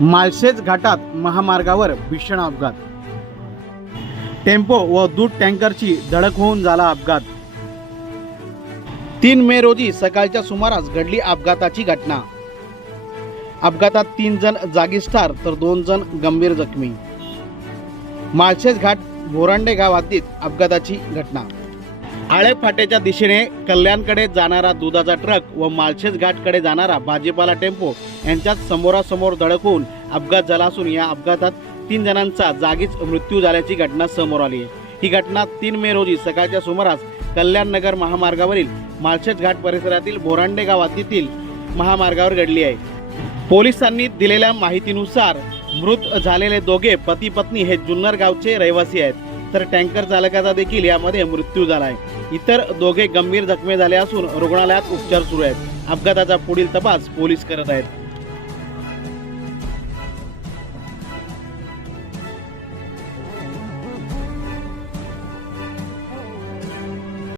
माळशेज घाटात महामार्गावर भीषण अपघात. टेम्पो व दूध टँकरची धडक होऊन झाला अपघात. तीन मे रोजी सकाळच्या सुमारास घडली अपघाताची घटना. अपघातात तीन जण जागीच ठार तर दोन जण गंभीर जखमी. माळशेज घाट भोरांडे गाव हद्दीत अपघाताची घटना. आळे फाट्याच्या दिशेने कल्याणकडे जाणारा दुधाचा ट्रक व माळशेज घाटकडे जाणारा भाजीपाला टेम्पो यांच्यात समोरासमोर धडक होऊन अपघात झाला असून या अपघातात तीन जणांचा जागीच मृत्यू झाल्याची घटना समोर आली आहे. ही घटना तीन मे रोजी सकाळच्या सुमारास कल्याणनगर महामार्गावरील माळशेज घाट परिसरातील बोरांडे गावात हद्दीतील महामार्गावर घडली आहे. पोलिसांनी दिलेल्या माहितीनुसार मृत झालेले दोघे पती पत्नी हे जुन्नर गावचे रहिवासी आहेत. तर टँकर चालकाचा देखील यामध्ये मृत्यू झाला आहे. इतर दोघे गंभीर जखमी झाले असून रुग्णालयात उपचार सुरू आहेत. अपघाताचा पुढील तपास पोलीस करत आहेत.